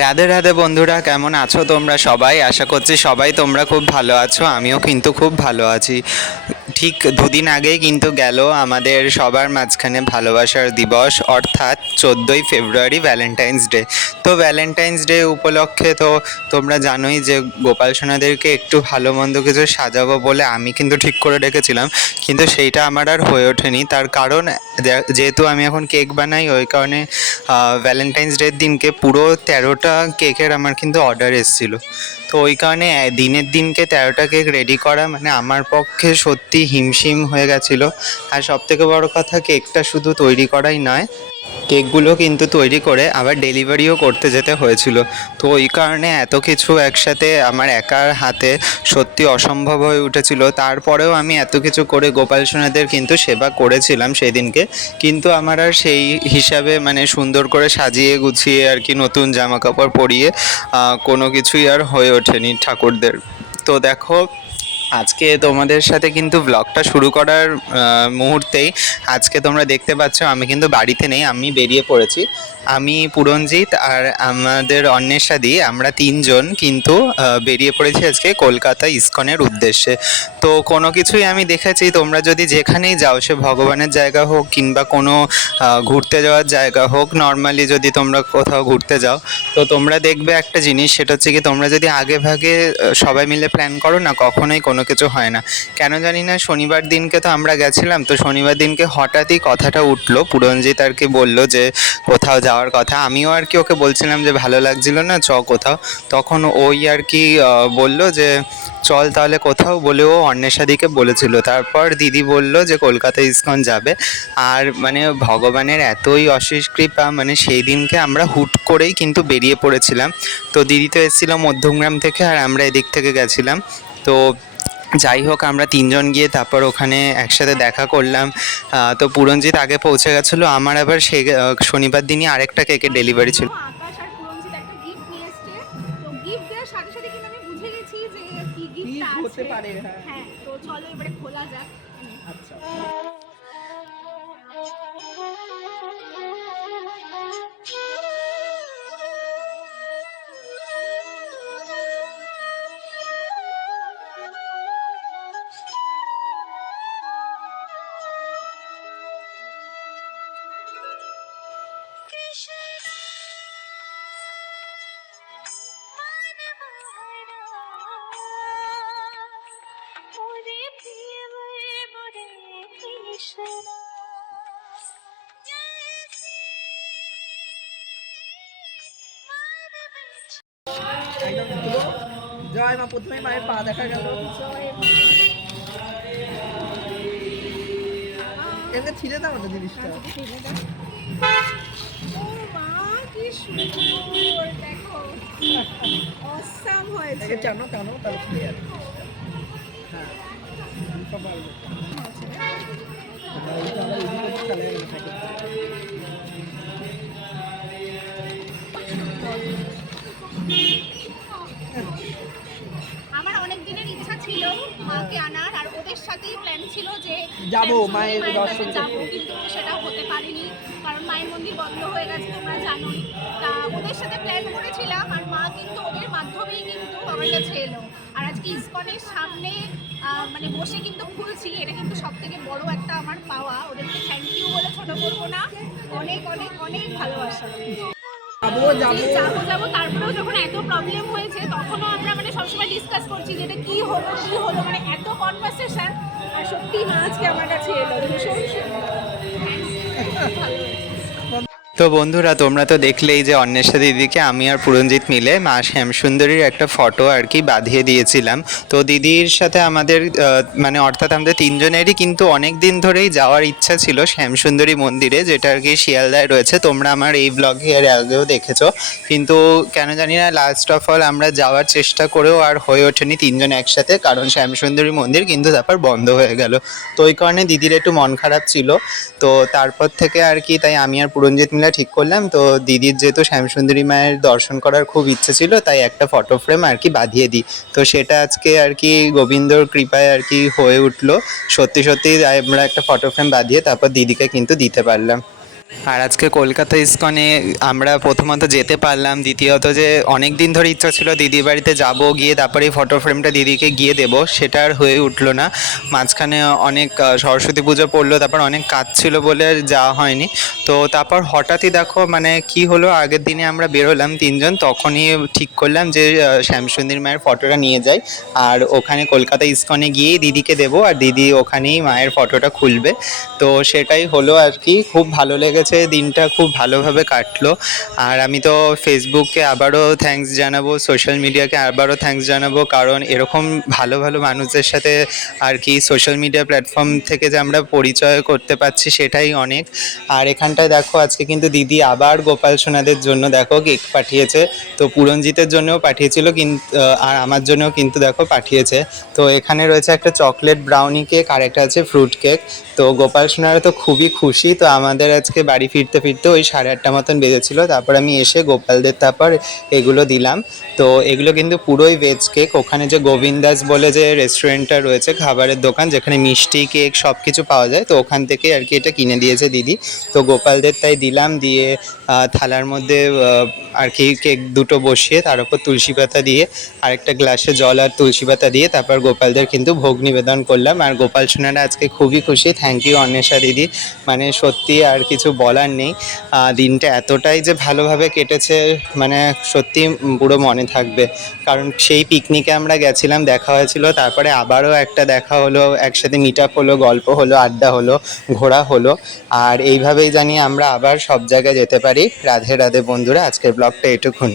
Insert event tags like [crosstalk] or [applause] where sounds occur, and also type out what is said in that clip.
রাধে রাধে বন্ধুরা, কেমন আছো তোমরা সবাই? আশা করছি সবাই তোমরা খুব ভালো আছো, আমিও কিন্তু খুব ভালো আছি। ঠিক দুদিন আগেই কিন্তু গেল আমাদের সবার মাঝখানে ভালোবাসার দিবস, অর্থাৎ চোদ্দোই ফেব্রুয়ারি ভ্যালেন্টাইন্স ডে। তো ভ্যালেন্টাইন্স ডে উপলক্ষে তো তোমরা জানোই যে গোপাল সোনাদেরকে একটু ভালো মন্দ কিছু সাজাবো বলে আমি কিন্তু ঠিক করে রেখেছিলাম। কিন্তু সেইটা আমার আর হয়ে ওঠেনি। তার কারণ যেহেতু আমি এখন কেক বানাই, ওই কারণে ভ্যালেন্টাইন্স ডের দিনকে পুরো তেরোটা কেকের আমার কিন্তু অর্ডার এসেছিল। তো ওই কারণে দিনের দিনকে তেরোটা কেক রেডি করা মানে আমার পক্ষে সত্যি হিমশিম হয়ে গেছিল। আর সবথেকে বড় কথা, কেকটা শুধু তৈরি করাই নয় কেকগুলো কিন্তু তৈরি করে আবার ডেলিভারিও করতে যেতে হয়েছিল। তো ওই কারণে এত কিছু একসাথে আমার একার হাতে সত্যি অসম্ভব হয়ে উঠেছিল। তারপরেও আমি এত কিছু করে গোপাল সোনাদের কিন্তু সেবা করেছিলাম সেই দিনকে কিন্তু আমার আর সেই হিসাবে মানে সুন্দর করে সাজিয়ে গুছিয়ে আর কি নতুন জামা কাপড় পরিয়ে কোনো কিছুই আর হয়ে ওঠেনি ঠাকুরদের। তো দেখো আজকে তোমাদের সাথে কিন্তু ব্লগটা শুরু করার মুহূর্তেই আজকে তোমরা দেখতে পাচ্ছ আমি কিন্তু বাড়িতে নেই, আমি বেরিয়ে পড়েছি। আমি পুরঞ্জিত আর আমাদের অন্বেষাদি আমরা তিনজন কিন্তু বেরিয়ে পড়েছি আজকে কলকাতা ইস্কনের উদ্দেশ্যে। তো কোনো কিছুই আমি দেখেছি, তোমরা যদি যেখানেই যাও, সে ভগবানের জায়গা হোক কিংবা কোনো ঘুরতে যাওয়ার জায়গা হোক নর্মালি যদি তোমরা কোথাও ঘুরতে যাও, তো তোমরা দেখবে একটা জিনিস, সেটা হচ্ছে কি তোমরা যদি আগে ভাগে সবাই মিলে প্ল্যান করো না, কখনোই কোনো কিছু হয় না। কেন জানি না, শনিবার দিনকে তো আমরা গেছিলাম, তো শনিবার দিনকে হঠাৎই কথাটা উঠল। পুরঞ্জিত আর কি বলল যে, কোথাও যাওয়ার কথা। আমিও আর কি ওকে বলছিলাম যে, ভালো লাগছিল না, চ কোথাও। তখন ওই আর কি বলল যে, চল তাহলে কোথাও, বলে ও অন্বেষাদিকে বলেছিল। তারপর দিদি বলল যে, কলকাতা ইস্কন যাবে। আর মানে ভগবানের এতই অশেষ কৃপা মানে সেই দিনকে আমরা হুট করেই কিন্তু বেরিয়ে পড়েছিলাম। তো দিদি তো এসেছিল মধ্যমগ্রাম থেকে, আর আমরা এদিক থেকে গেছিলাম। তো যাই হোক আমরা তিনজন গিয়ে তারপর ওখানে একসাথে দেখা করলাম। তো পুরঞ্জিত আগে পৌঁছে গেছিল আমার আবার সে শনিবার দিনই আরেকটা কেকের ডেলিভারি ছিল। আকাশ আর পুরঞ্জিত একটা গিফট নিয়ে এসছে। তো গিফট দেওয়ার সাথে সাথে কিন্তু আমি বুঝে গেছি যে কি কি গিফট আছে। হতে পারে হ্যাঁ। হ্যাঁ তো চলো এবারে খোলা যাক। আচ্ছা। একদম জয় মা প্রথমে মায়ের পা দেখা গেল। এমনি ছিঁড়ে দাও না জিনিসটা? ও মা কি সুন্দর দেখো। অসাম হয়েছে। একে টানো টানো তাহলে ছিঁড়ে যাবে। হ্যাঁ সব পারবে হ্যাঁ, মাকে আনার আর ওদের সাথেই প্ল্যান ছিল যে যাব, মায়ের দর্শন যাব কিন্তু সেটা হতে পারেনি কারণ মায়ের মন্দির বন্ধ হয়ে গেছে তোমরা জানোই। তা ওদের সাথে প্ল্যান করেছিলাম আর মা কিন্তু ওদের মাধ্যমেই কিন্তু আমার কাছে এলো। আর আজকে ইসকনের সামনে মানে বসে কিন্তু খুলছি এটা কিন্তু সব থেকে বড় একটা আমার পাওয়া। ওদেরকে থ্যাংক ইউ বলে ছোট করব না অনেক অনেক অনেক ভালোবাসা। যাব যাব। তারপরেও যখন এত প্রবলেম হয়েছে তখনও আমরা সবসময় ডিসকাস করছি যে এটা কি হলো কি হলো মানে এত কনভারসেশন আর সত্যি মা আজকে আমার কাছে এলো। ভীষণ [laughs] তো বন্ধুরা, তোমরা তো দেখলেই যে অন্বেষা দিদিকে আমি আর পুরঞ্জিত মিলে মা শ্যামসুন্দরীর একটা ফটো আর কি বাঁধিয়ে দিয়েছিলাম। তো দিদির সাথে আমাদের মানে অর্থাৎ আমাদের তিনজনেরই কিন্তু অনেক দিন ধরেই যাওয়ার ইচ্ছা ছিল শ্যামসুন্দরী মন্দিরে, যেটা আর কি শিয়ালদায় রয়েছে। তোমরা আমার এই ব্লগে এর আগেও দেখেছ। কিন্তু কেন জানি না লাস্ট অফ অল আমরা যাওয়ার চেষ্টা করেও আর হয়ে ওঠেনি তিনজন একসাথে, কারণ শ্যামসুন্দরী মন্দির কিন্তু তারপর বন্ধ হয়ে গেল। তো ওই কারণে দিদির একটু মন খারাপ ছিল। তো তারপর থেকে আর কি, তাই আমি আর পুরঞ্জিত মিলে ঠিক করলাম। তো দিদির যেহেতু শ্যামসুন্দরী মায়ের দর্শন করার খুব ইচ্ছে ছিল, তাই একটা ফটো ফ্রেম আর কি বাঁধিয়ে দিই। তো সেটা আজকে আর কি গোবিন্দর কৃপায় আর কি হয়ে উঠল। সত্যি সত্যি আমরা একটা ফটো ফ্রেম বাঁধিয়ে তারপর দিদিকে কিন্তু দিতে পারলাম। আর আজকে কলকাতা ইস্কনে আমরা প্রথমত যেতে পারলাম, দ্বিতীয়ত যে অনেক দিন ধরে ইচ্ছা ছিল দিদির বাড়িতে যাব, গিয়ে তারপরে এই ফটো ফ্রেমটা দিদিকে গিয়ে দেবো, সেটা আর হয়ে উঠল না। মাঝখানে অনেক সরস্বতী পুজো পড়ল, তারপর অনেক কাজ ছিল বলে যাওয়া হয়নি। তো তারপর হঠাৎই দেখো মানে কি হলো, আগের দিনে আমরা বেরোলাম তিনজন, তখনই ঠিক করলাম যে শ্যামসুন্দর মায়ের ফটোটা নিয়ে যাই। আর ওখানে কলকাতা ইস্কনে গিয়েই দিদিকে দেবো, আর দিদি ওখানেই মায়ের ফটোটা খুলবে। তো সেটাই হলো আর কি, খুব ভালো লেগেছে। দিনটা খুব ভালোভাবে কাটলো। আর আমি তো ফেসবুককে আবারও থ্যাঙ্কস জানাব সোশ্যাল মিডিয়াকে আবারও থ্যাঙ্কস জানাব, কারণ এরকম ভালো ভালো মানুষদের সাথে আর কি সোশ্যাল মিডিয়া প্ল্যাটফর্ম থেকে যে আমরা পরিচয় করতে পারছি সেটাই অনেক। আর এখানটায় দেখো, আজকে কিন্তু দিদি আবার গোপাল সোনাদের জন্য দেখো কেক পাঠিয়েছে। তো পুরঞ্জিতের জন্যও পাঠিয়েছিল কিন্তু আর আমার জন্যও কিন্তু দেখো পাঠিয়েছে। তো এখানে রয়েছে একটা চকলেট ব্রাউনি কেক আর একটা আছে ফ্রুট কেক তো গোপাল সোনারা তো খুবই খুশি। তো আমাদের আজকে বাড়ি ফিরতে ফিরতে ওই সাড়ে আটটা মতন বেজেছিল। তারপর আমি এসে গোপালদের তারপর এগুলো দিলাম। তো এগুলো কিন্তু পুরোই ভেজ কেক ওখানে যে গোবিন্দাস বলে যে রেস্টুরেন্টটা রয়েছে, খাবারের দোকান, যেখানে মিষ্টি কেক সব কিছু পাওয়া যায়, তো ওখান থেকে আর কি এটা কিনে দিয়েছে দিদি। তো গোপালদের তাই দিলাম, দিয়ে থালার মধ্যে আর কি কেক দুটো বসিয়ে, তার উপর তুলসী পাতা দিয়ে, আরেকটা গ্লাসে জল আর তুলসী পাতা দিয়ে, তারপর গোপালদের কিন্তু ভোগ নিবেদন করলাম। আর গোপাল সোনারা আজকে খুবই খুশি। থ্যাংক ইউ অন্বেষা দিদি। মানে সত্যি আর কিছু বলার নেই। দিনটা এতটাই যে ভালোভাবে কেটেছে মানে সত্যি পুরো মনে থাকবে। কারণ সেই পিকনিকে আমরা গেছিলাম, দেখা হয়েছিল, তারপরে আবারও একটা দেখা হলো, একসাথে মিট আপ হলো, গল্প হলো, আড্ডা হলো, ঘোরা হলো। আর এইভাবেই জানি আমরা আবার সব জায়গায় যেতে পারি। রাধে রাধে বন্ধুরা, আজকের ব্লগটা এটুকুন।